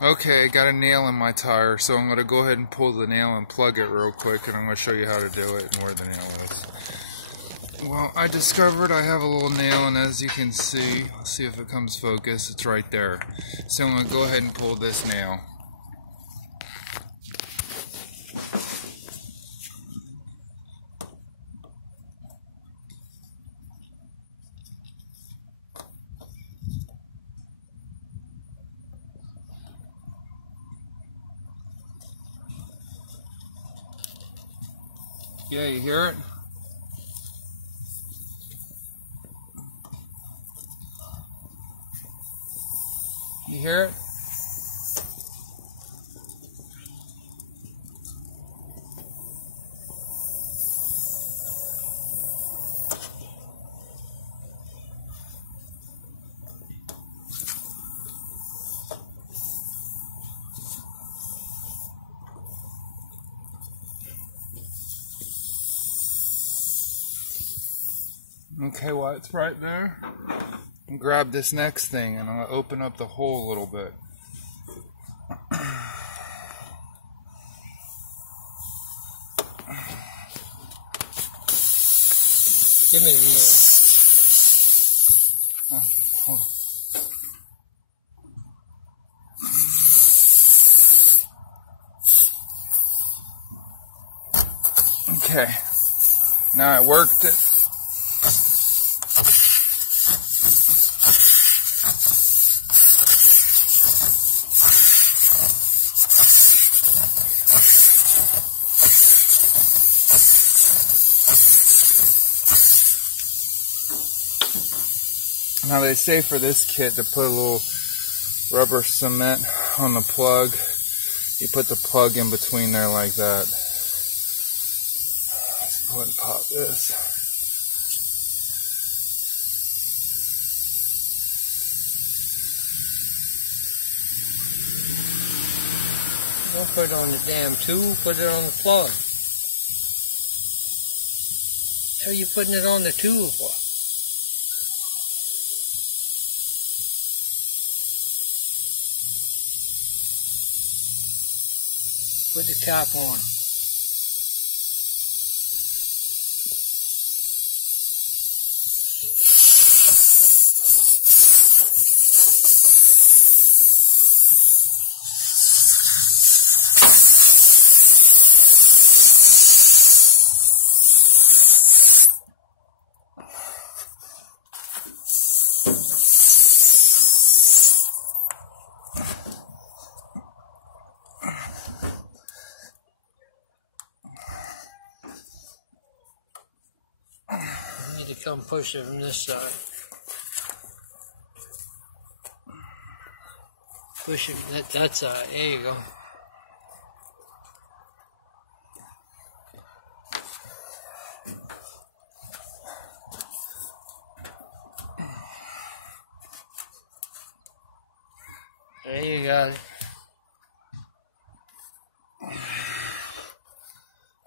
Okay, I got a nail in my tire, so I'm going to go ahead and pull the nail and plug it real quick, and I'm going to show you how to do it and where the nail is. Well, I discovered I have a little nail, and as you can see, let's see if it comes focus, it's right there. So I'm going to go ahead and pull this nail. Yeah, you hear it? You hear it? Okay, well, it's right there. And grab this next thing, and I'm going to open up the hole a little bit. Give me the nail. Okay, hold on. Okay, now I worked it. Now they say for this kit to put a little rubber cement on the plug. You put the plug in between there like that. Let's go ahead and pop this. Don't put it on the damn tube, put it on the plug. How are you putting it on the tube for? Put the top on. You need to come push it from this side. Push it that side. There you go. There you got it.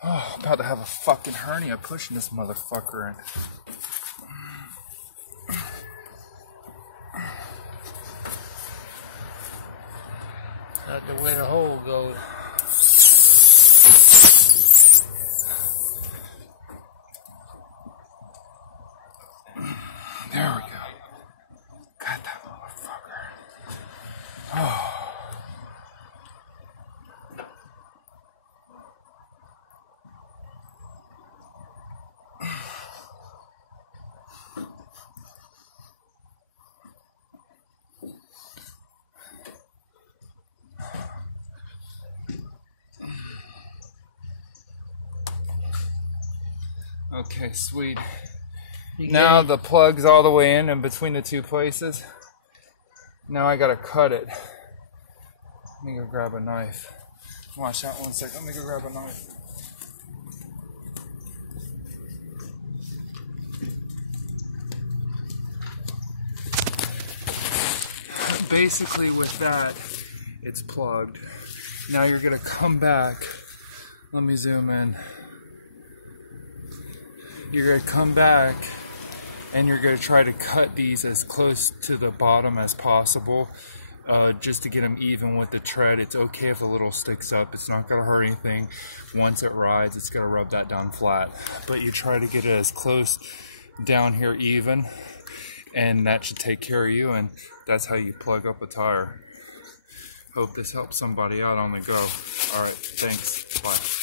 Oh, I'm about to have a fucking hernia pushing this motherfucker in. Not the way the hole goes. There we go. Got that motherfucker. Oh. Okay, sweet. Now the plug's all the way in between the two places. Now I gotta cut it. Let me go grab a knife. Watch that 1 second. Let me go grab a knife. Basically with that, it's plugged. Now you're gonna come back. Let me zoom in. You're gonna come back and you're gonna try to cut these as close to the bottom as possible. just to get them even with the tread. It's okay if a little sticks up. It's not going to hurt anything. Once it rides, it's going to rub that down flat. But you try to get it as close down here even, and that should take care of you, and that's how you plug up a tire. Hope this helps somebody out on the go. Alright, thanks. Bye.